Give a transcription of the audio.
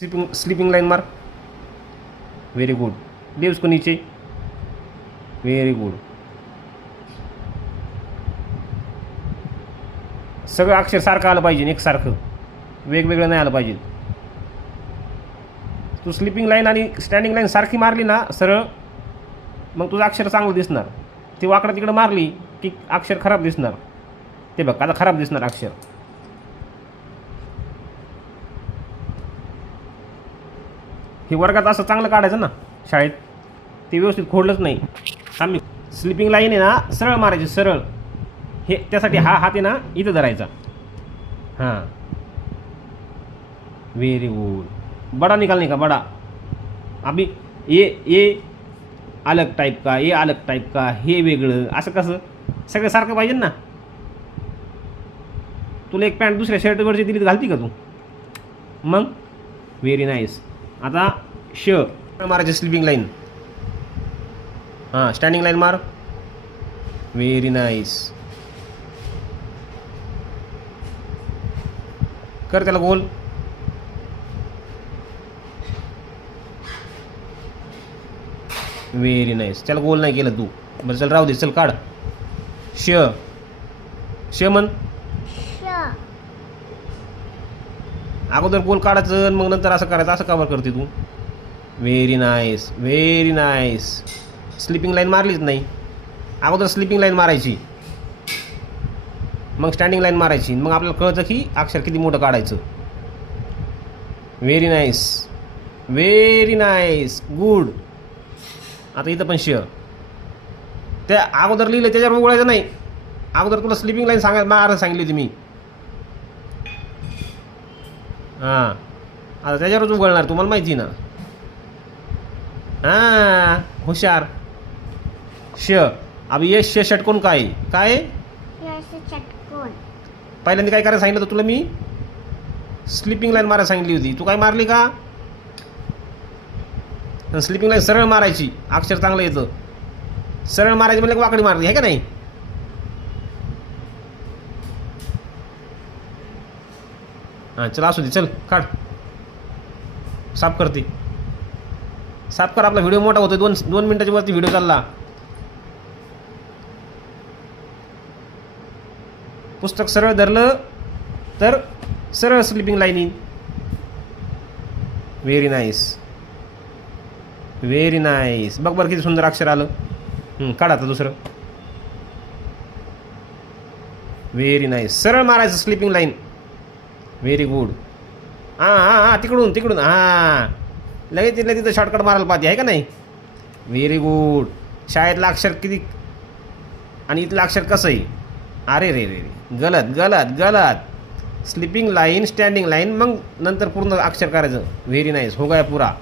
Sleeping sleeping line मार. Very good दे उसको नीचे. व्हेरी गुड सगळं अक्षर सारखं आलं पाहिजे एकसारखं वेगवेगळं नाही आलं पाहिजे. तू स्लिपिंग लाईन आणि स्टँडिंग लाईन सारखी मारली ना सरळ मग तुझं अक्षर चांगलं दिसणार. ती वाकडं तिकडं मारली की अक्षर खराब दिसणार. ते बघ आता खराब दिसणार अक्षर. हे वर्गात असं चांगलं काढायचं ना शाळेत ते व्यवस्थित खोडलंच नाही. आम्ही स्लिपिंग लाईन आहे ना सरळ मारायची सरळ. हे त्यासाठी हा हात आहे ना इथं धरायचा. हां. व्हेरी गुड बडा निकाल नाही का बडा? आम्ही ये ये अलग टाईप का ए अलग टाईप का हे वेगळं असं कसं? सगळं सारखं पाहिजे ना? तुला एक पॅन्ट दुसऱ्या शर्टवरची दिली तर घालती का तू? मग? व्हेरी नाईस आता श मारायची स्लिपिंग लाईन हां स्टँडिंग लाईन मार व्हेरी नाईस कर त्याला गोल व्हेरी नाईस त्याला गोल नाही केलं तू बरं चल राहू दे चल काढ श श म्हण अगोदर गोल काढायचं मग नंतर असं करायचं असं कावर करते तू very nice very nice sleeping line मारलीच नाही. अगोदर स्लिपिंग लाईन मारायची. मग स्टँडिंग लाईन मारायची. मग आपल्याला कळतं की अक्षर किती मोठं काढायचं. Very nice very nice good आता इथं पण श त्या अगोदर लिहिलं त्याच्यावर उघडायचं नाही. अगोदर तुला स्लिपिंग लाईन सांगाय मारायला सांगितली होती मी. हां. आता त्याच्यावरच उघडणार तुम्हाला माहिती ना. हां हुशार. श अभि ये श षटकोन काय? काय? आहे? चटकोन पहिल्यांदा काय करायला सांगितलं होतं तुला मी? स्लिपिंग लाईन मारायला सांगितली होती. तू काय मारली का? स्लिपिंग लाईन सरळ मारायची. अक्षर चांगलं येतं. सरळ मारायची म्हणजे वाकडी मारली आहे का नाही? हां चल असू दे चल काढ. साफ करते. साफ कर आपला व्हिडिओ मोठा होतो दोन दोन मिनटाच्या वरती व्हिडिओ चालला. पुस्तक सरळ धरलं तर सरळ sleeping lining very nice very nice बघ बरं किती सुंदर अक्षर आलं. काढा आता दुसरं. व्हेरी नाईस सरळ मारायचं स्लिपिंग लाईन व्हेरी गुड हां हां हां तिकडून तिकडून. हां. लगेच तिथल्या तिथं शॉर्टकट मारायला पाहते आहे का नाही? व्हेरी गुड शाळेतलं अक्षर किती? आणि इथलं अक्षर कसं आहे? अरे रे रे रे. गलत गलत गलत. स्लिपिंग लाईन स्टँडिंग लाईन मग नंतर पूर्ण अक्षर करायचं. व्हेरी नाईस हो गया पुरा.